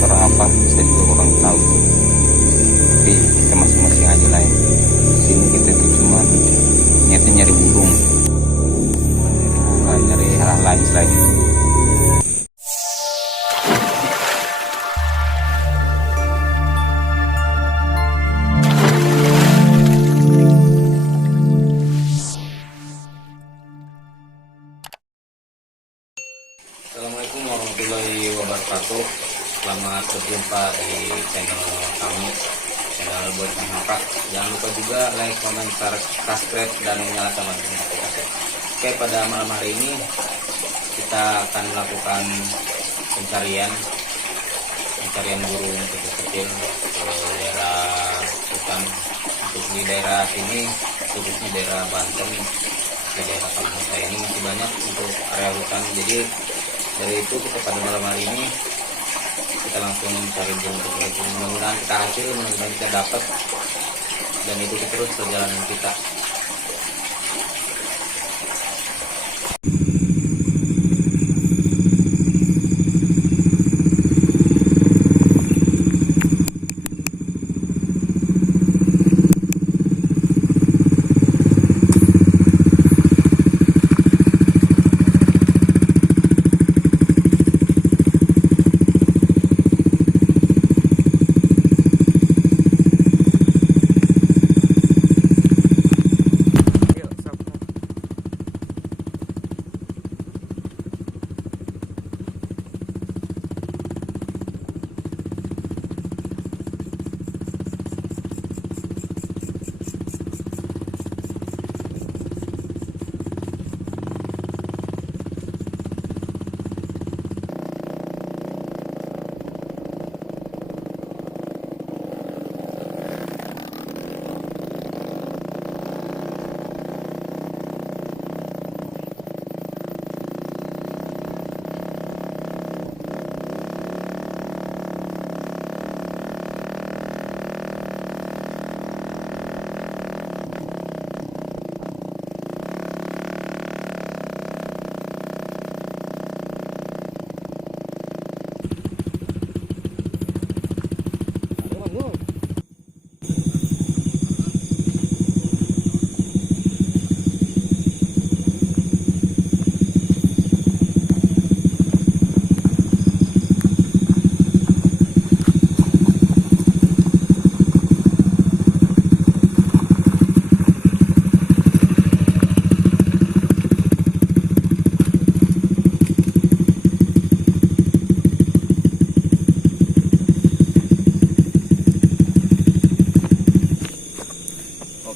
orang apa saya juga kurang tahu, tapi kita masing-masing aja lah ya. Sini kita itu cuma niatnya nyari burung, bukan nyari hal lain selain itu. Assalamualaikum warahmatullahi wabarakatuh. Selamat berjumpa di channel kami, channel Buat Sang Hapak. Jangan lupa juga like, komentar, subscribe, dan nyalakan lonceng notifikasi. Oke, pada malam hari ini kita akan melakukan pencarian burung kecil-kecil ke daerah hutan. Untuk di daerah sini, khususnya daerah Banten, di daerah kampung saya ini masih banyak untuk area hutan. Jadi dari itu kita pada malam hari ini kita langsung mencari burung kecil. Mudah-mudahan kita hasil, mudah-mudahan kita dapat, dan itu terus perjalanan kita.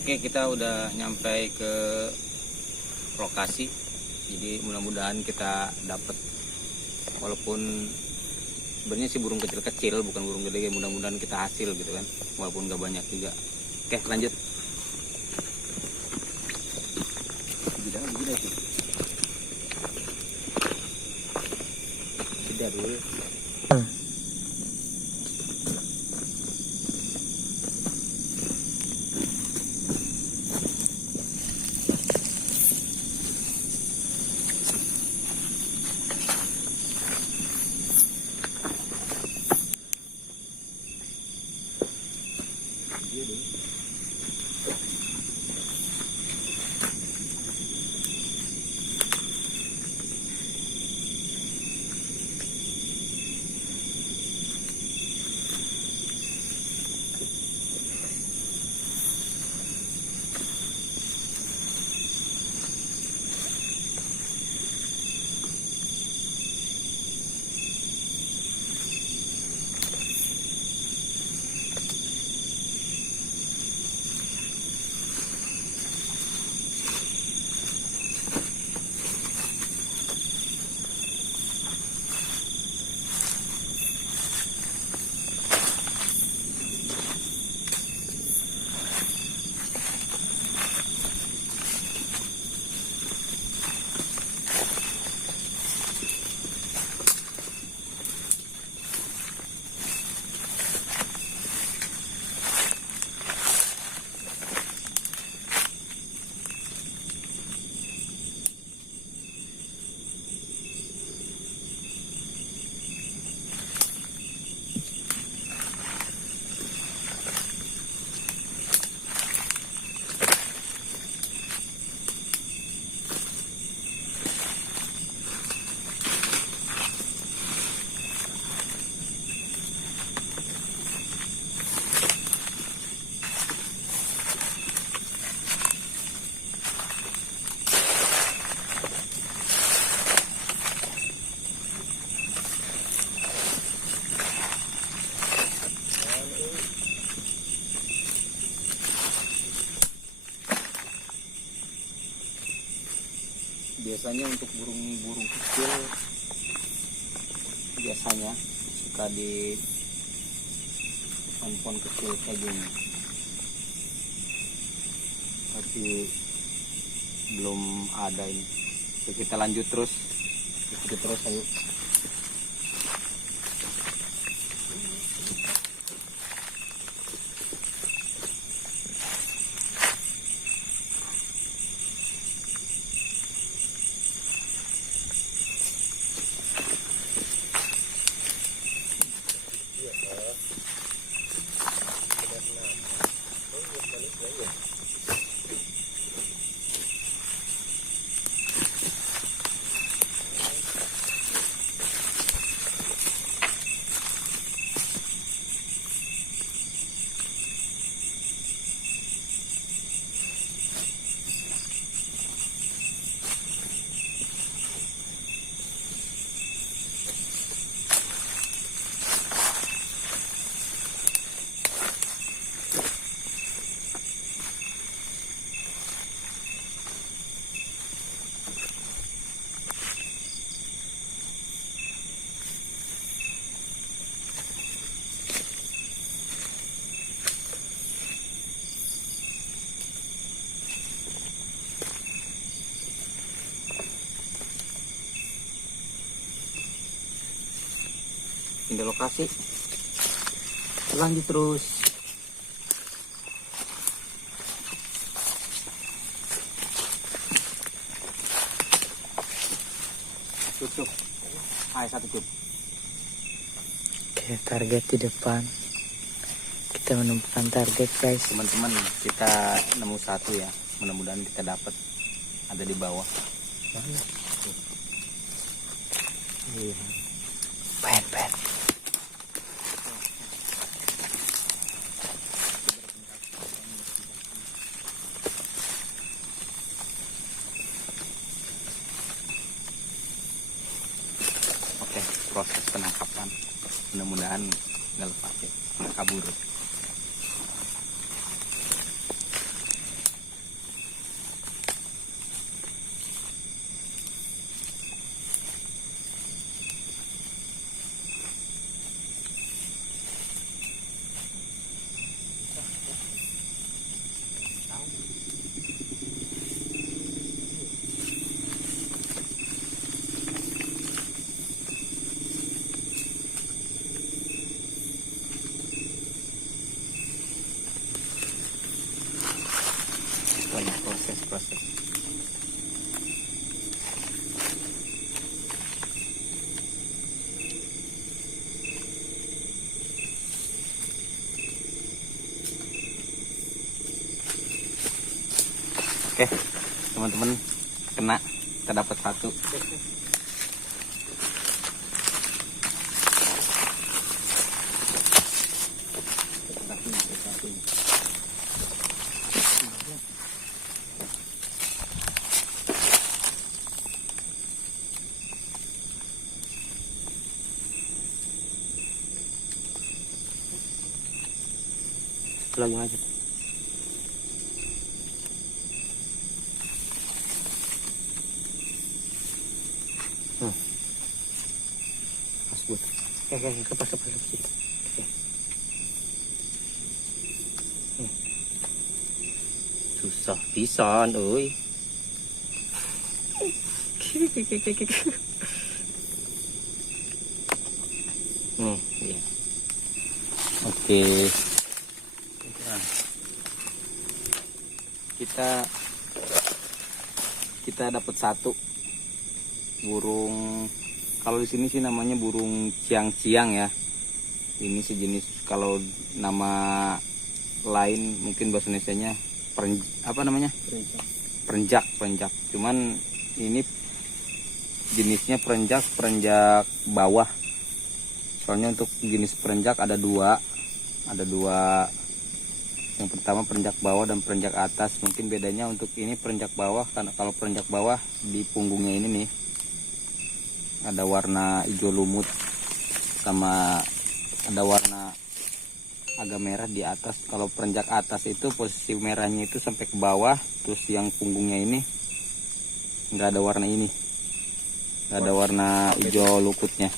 Oke, kita udah nyampe ke lokasi, jadi mudah-mudahan kita dapat, walaupun sebenarnya sih burung kecil-kecil, bukan burung gede, mudah-mudahan kita hasil gitu kan, walaupun gak banyak juga. Oke, lanjut. Tidak dulu. biasanya untuk burung-burung kecil biasanya suka di pohon kecil kayak gini, tapi belum ada ini. Jadi kita lanjut terus, ayo. Pindah lokasi, lanjut terus. Cukup, ayo satu cukup. Oke, target di depan. Kita menemukan target, guys. Teman-teman, kita nemu satu ya. Mudah-mudahan kita dapat. Ada di bawah. Mana? Iya. Pen. Oke, proses penangkapan. Mudah-mudahan nggak lepas ya, nggak kabur. Banyak proses. Oke, teman-teman, kena, kita dapat satu. Lagi aja. Pas buat. Kepas sedikit. Susah pisan, euy. Iya. Oke. Kita dapat satu burung. Kalau di sini sih namanya burung ciang-ciang ya. Ini sejenis, kalau nama lain mungkin bahasa Indonesianya apa namanya? Perenjak. Cuman ini jenisnya perenjak bawah. Soalnya untuk jenis perenjak ada dua. Yang pertama perenjak bawah dan perenjak atas. Mungkin bedanya untuk ini perenjak bawah, karena kalau perenjak bawah di punggungnya ini nih ada warna hijau lumut sama ada warna agak merah di atas. Kalau perenjak atas itu posisi merahnya itu sampai ke bawah, terus yang punggungnya ini nggak ada warna ini. ada warna hijau lukutnya.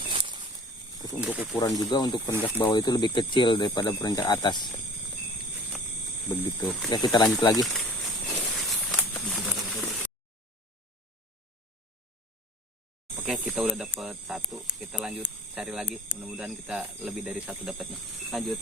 Terus untuk ukuran juga untuk perenjak bawah itu lebih kecil daripada perenjak atas. Begitu. Ya kita lanjut lagi. Oke, kita udah dapat satu. Kita lanjut cari lagi. Mudah-mudahan kita lebih dari satu dapatnya. Lanjut.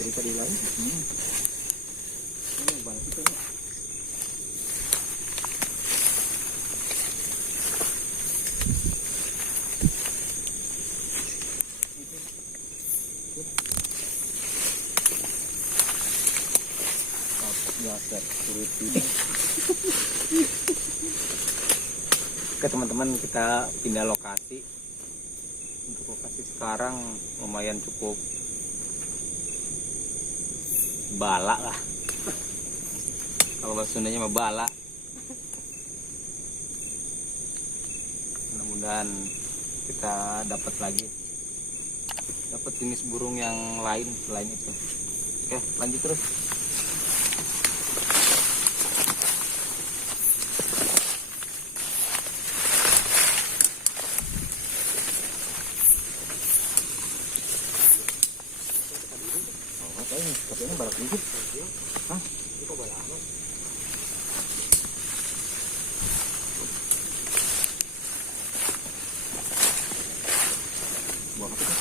Cerita di lain. Balik itu. Oke teman-teman, kita pindah lokasi. Untuk lokasi sekarang lumayan cukup bala lah. Kalau bahasa Sundanya mah bala. Mudah-mudahan kita dapat lagi. Dapat jenis burung yang lain selain itu. Oke, lanjut terus. Ini balak dikit. Hah? Ini kok balak amat? Buang apa tuh?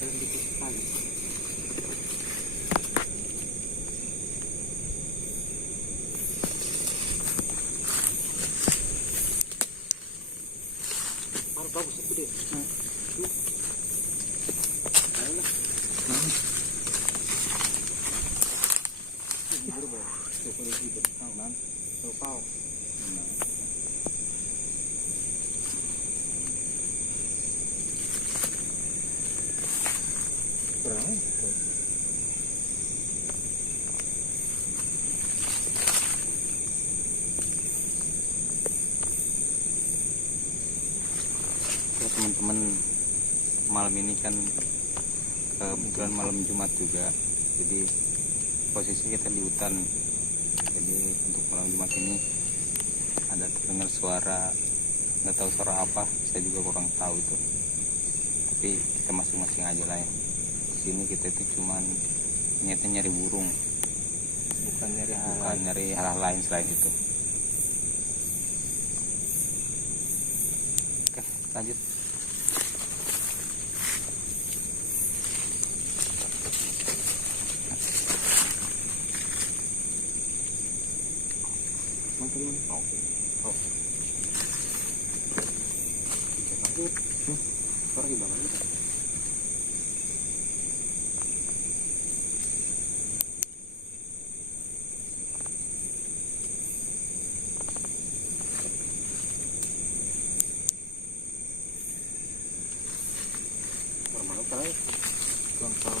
sedikit sekali. Bagus itu deh. Ayolah. Ini berubah. Coba lagi bertang nan. Coba. Berapa? Teman-teman, malam ini kan kebetulan malam Jumat juga, jadi posisi kita di hutan. Jadi untuk malam Jumat ini ada terdengar suara, nggak tahu suara apa, saya juga kurang tahu itu. Tapi kita masing-masing aja lah ya. Di sini kita itu cuman niatnya nyari burung, bukan nyari hal lain selain itu. Oke, lanjut. Suara gimana nih? Mana tahu? Kurang tahu.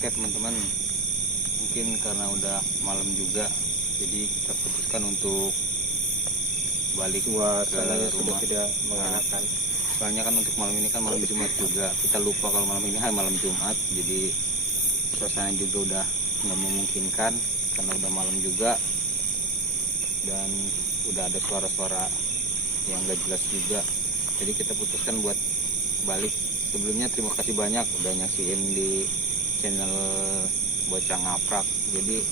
Oke teman-teman, mungkin karena udah malam juga, jadi kita putuskan untuk balik ke rumah. Sudah tidak mengenakan. soalnya kan untuk malam ini kan malam Jumat juga, kita lupa kalau malam ini malam Jumat, jadi suasana juga udah nggak memungkinkan karena udah malam juga dan udah ada suara-suara yang gak jelas juga, jadi kita putuskan buat balik. Sebelumnya terima kasih banyak udah nyaksiin di channel Bocah Ngaprak. Jadi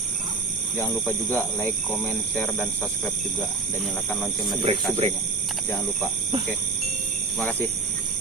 jangan lupa juga like, comment, share, dan subscribe juga, dan nyalakan lonceng notifikasinya. Jangan lupa. Oke. Terima kasih.